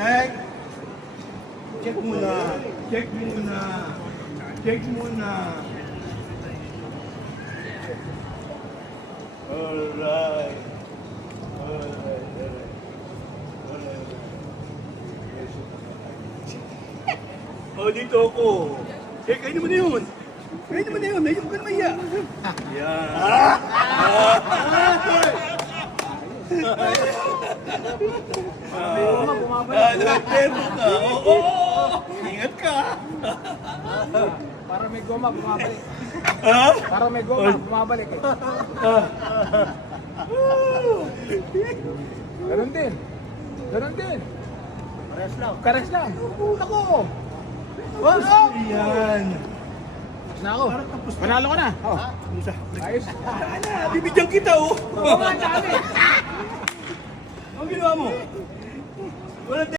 Check. Check muna. Check muna. Check muna. Alright. Oh, dito ako. Kainin mo na yun. Kainin mo na yun. Medyo ka na maya. Yan. Nagtempo ka. Oo. Ingat ka. Para may goma, bumabalik. Ha? Para may goma, bumabalik eh. Ganun din. Ganun din. Pares lang. Kares lang. Ako. Yan. Na ako. Manalo ka na. Oh. Musa. Ayos. Ano? Bibigyan kita oh. Oo nga, dami. Ang ginawa mo? Wala